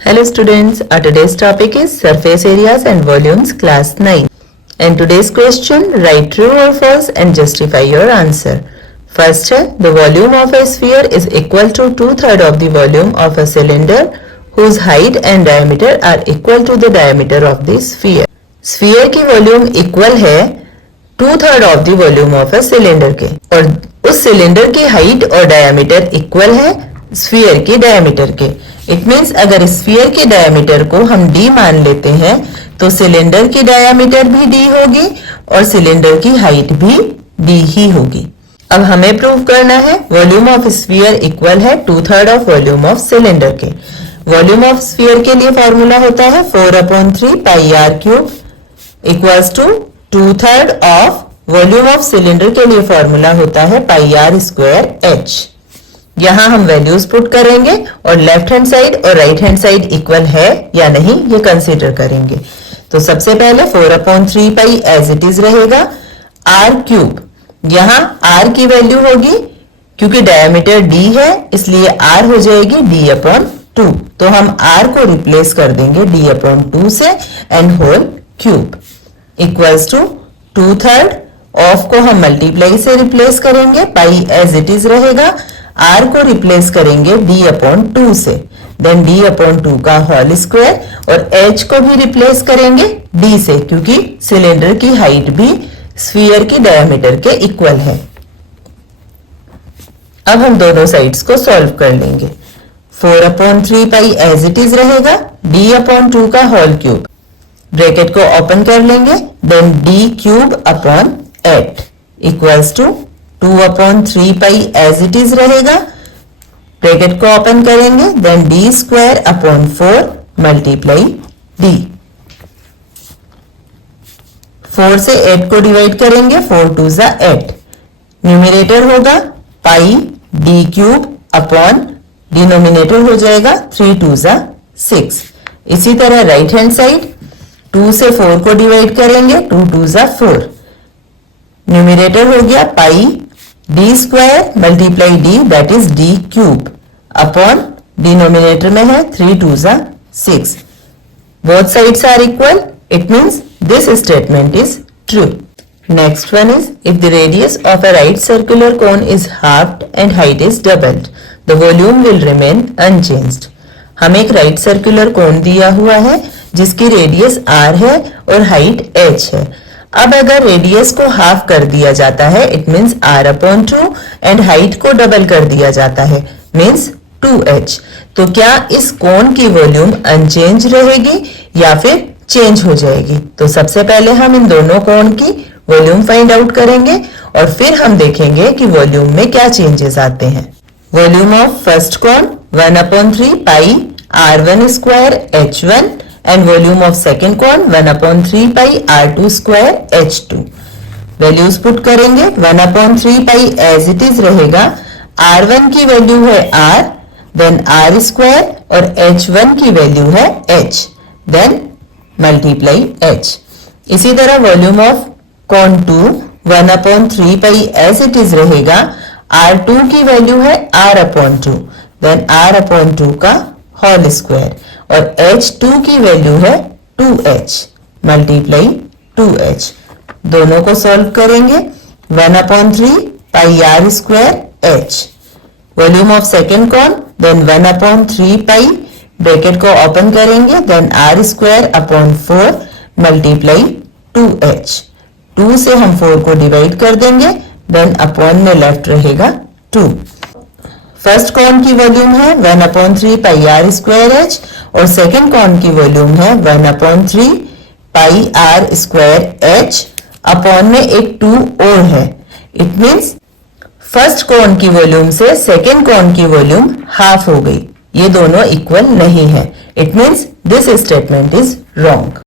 Hello students, our today's topic is surface areas and volumes class 9. And today's question, write true or false and justify your answer. First है, the volume of a sphere is equal to 2/3 of the volume of a cylinder whose height and diameter are equal to the diameter of the sphere. Sphere की volume equal है 2/3 of the volume of a cylinder के और उस cylinder की height और diameter equal है sphere की diameter के. इट मीन्स अगर स्फीयर के डायमीटर को हम d मान लेते हैं तो सिलेंडर की डायमीटर भी d होगी और सिलेंडर की हाइट भी d ही होगी. अब हमें प्रूव करना है वॉल्यूम ऑफ स्फीयर इक्वल है 2/3 ऑफ वॉल्यूम ऑफ सिलेंडर के. वॉल्यूम ऑफ स्फीयर के लिए फॉर्मूला होता है 4/3 pi r cube equals to 2/3 of volume of cylinder के लिए फॉर्मूला होता है पाई r स्क्वायर h. यहां हम वैल्यूज पुट करेंगे और लेफ्ट हैंड साइड और राइट हैंड साइड इक्वल है या नहीं ये कंसीडर करेंगे. तो सबसे पहले 4/3 पाई एज इट इज रहेगा r क्यूब. यहां r की वैल्यू होगी क्योंकि डायमीटर d है इसलिए r हो जाएगी d/2. तो हम r को रिप्लेस कर देंगे d/2 से and whole cube equals to 2/3 of को हम मल्टीप्लाई से रिप्लेस करेंगे पाई एज इट इज रहेगा. r को रिप्लेस करेंगे d/2 से देन d/2 का होल स्क्वायर और h को भी रिप्लेस करेंगे d से क्योंकि सिलेंडर की हाइट भी स्फीयर की डायमीटर के इक्वल है. अब हम दोनों साइड्स को सॉल्व कर लेंगे. 4/3 पाई एज इट इज रहेगा d/2 का होल क्यूब ब्रैकेट को ओपन कर लेंगे then d cube upon 8 equals to 2/3 pi as it is रहेगा ब्रैकेट को ओपन करेंगे then d square upon 4 multiply d. 4 से 8 को डिवाइड करेंगे 4 2 जा 8. न्यूमरेटर होगा पाई d क्यूब अपॉन डिनोमिनेटर हो जाएगा 3 2 जा 6. इसी तरह राइट हैंड साइड 2 से 4 को डिवाइड करेंगे 2 2 जा 4. न्यूमरेटर हो गया pi d square multiply d that is d cube upon denominator में है 3 2 जा 6. Both sides are equal it means this statement is true. Next one is if the radius of a right circular cone is halved and height is doubled the volume will remain unchanged. हमें एक right circular कोन दिया हुआ है जिसकी radius r है और height h है. अब अगर रेडियस को हाफ कर दिया जाता है it means r/2 and height को डबल कर दिया जाता है मींस 2h. तो क्या इस कोन की वॉल्यूम अनचेंज रहेगी या फिर चेंज हो जाएगी? तो सबसे पहले हम इन दोनों कोन की वॉल्यूम फाइंड आउट करेंगे और फिर हम देखेंगे कि वॉल्यूम में क्या चेंजेस आते हैं. Volume of first cone 1/3 pi r1 square h1 and volume of second cone 1/3 pi r2 square h2. Values put करेंगे 1/3 pi as it is रहेगा r1 की वैल्यू है r देन r स्क्वायर और h1 की value है h then multiply h. इसी तरह volume of cone 2 1/3 pi as it is रहेगा r2 की वैल्यू है r/2 देन r/2 का होल स्क्वायर और h2 की वैल्यू है 2h मल्टीप्लाई 2h. दोनों को सॉल्व करेंगे 1/3 pi r square h. Volume of second cone then 1/3 pi bracket को ओपन करेंगे then r square upon 4 multiply 2h. 2 से हम 4 को डिवाइड कर देंगे देन अपॉन में लेफ्ट रहेगा 2. फर्स्ट कॉन की वॉल्यूम है 1/3 पाई r स्क्वायर h और सेकेंड कॉन की वॉल्यूम है 1/3 pi r square h upon में एक 2 और है. इट मींस फर्स्ट कॉन की वॉल्यूम से सेकेंड कॉन की वॉल्यूम हाफ हो गई. ये दोनों इक्वल नहीं है. It means this statement is wrong.